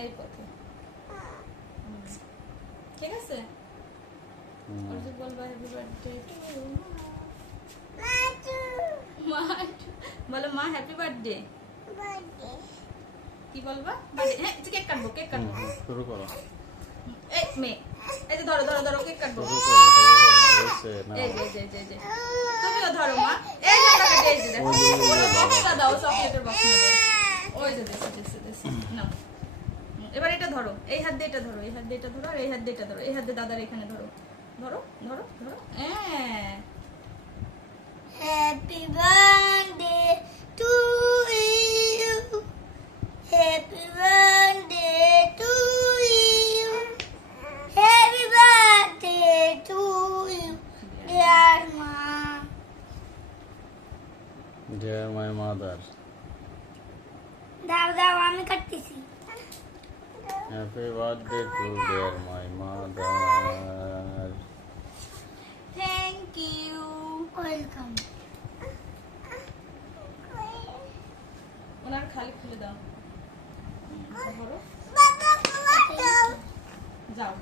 এই পথে। ঠিক আছে, অর্জুন বলবা হ্যাপি বার্থডে টু মা। বলো মা হ্যাপি বার্থডে। কি বলবা? হ্যাঁ কেক কাটবো, কেক কাটবো। শুরু করো। এই মেয়ে, এই যে ধরো ধরো ধরো, কেক কাটবো। এই যে তুমিও ধরো মা। এই যে আমরা কেটে, এই যে দেখো ওটা বক্সটা দাও, চকলেটের বক্স নেবে। ওই যে দেশে নাও। এবার এটা ধরো, এই হাত দিয়ে এটা ধরো, এই হাত দিয়ে এটা ধরো, আর এই হাত দিয়ে এটা ধরো, এই হাত দিয়ে দাদার এখানে ধরো, ধরো ধরো ধরো। হ্যাঁ, happy birthday to you, happy birthday to you, happy birthday to you dear মা। Dear my mother. দাও দাও আমি কাটতেছি। Happy birthday to dear my mother. Thank you. Welcome. ওনার খালি খুলে দাও, ধরো যাও।